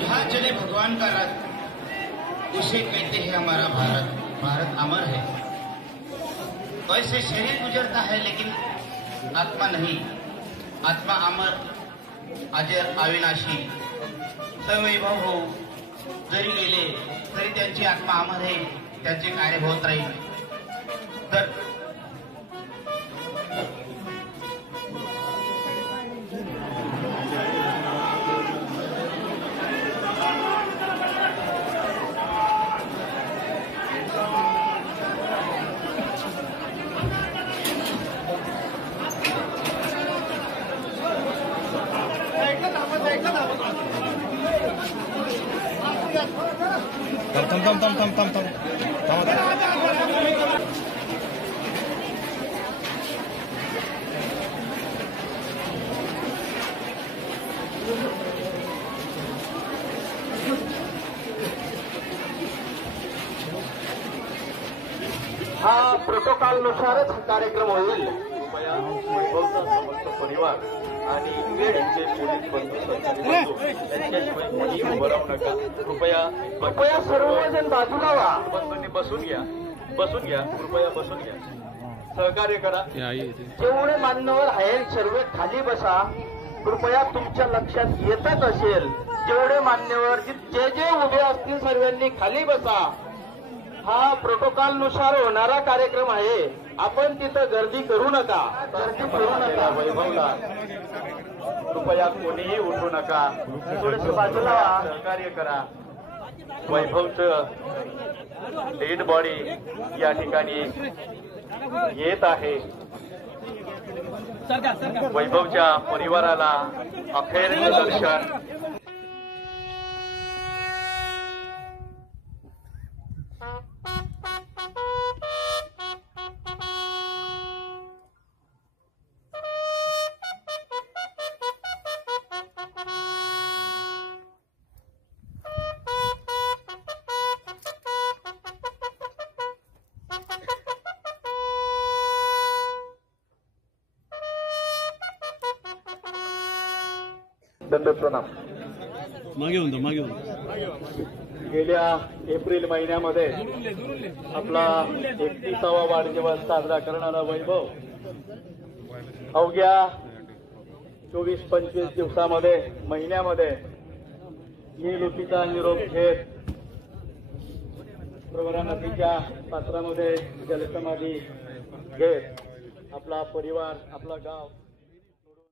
यहाँ चले भगवान का रथ, उसे कहते हैं हमारा भारत। भारत अमर है। वैसे शरीर गुजरता है लेकिन आत्मा नहीं। आत्मा अमर, अजर, अविनाशी, सवैभव हो जरी गेले तरी त्यांची आत्मा अमर आहे, त्यांचे कार्य होत राहील। तर Tam. हा प्रोटोकॉलनुसारच कार्यक्रम होईल। कृपया वैभवचा समस्त परिवार आणि त्यांचे पोलीस बंधू यांच्याशिवाय कोणी उभं राहू नका। कृपया सर्वजण बाजूला व्हा। बंधूंनी बसून घ्या। कृपया बसून घ्या, सहकार्य करा। जेवढे मान्यवर आहेत सर्व खाली बसा। कृपया तुमच्या लक्षात येतच असेल, जेवढे मान्यवर जे उभे असतील सर्वांनी खाली बसा। हा प्रोटोकॉल नुसार होणारा कार्यक्रम आहे। आपण तिथं गर्दी करू नका। वैभवला कृपया कोणीही उठू नका। थोडेसे बाजूला सहकार्य करा। वैभवचं डेड बॉडी या ठिकाणी येत आहे। वैभवच्या परिवाराला अखेरचं दर्शन। दंडप्रणाम। मागे गेल्या एप्रिल महिन्यामध्ये आपला 31वा वाढदिवस साजरा करणारा वैभव अवघ्या 24-25 दिवसामध्ये महिन्यामध्ये निवृत्तीचा निरोप घेत प्रवरा नदीच्या पात्रामध्ये जलसमाधी घेत आपला परिवार, आपला गाव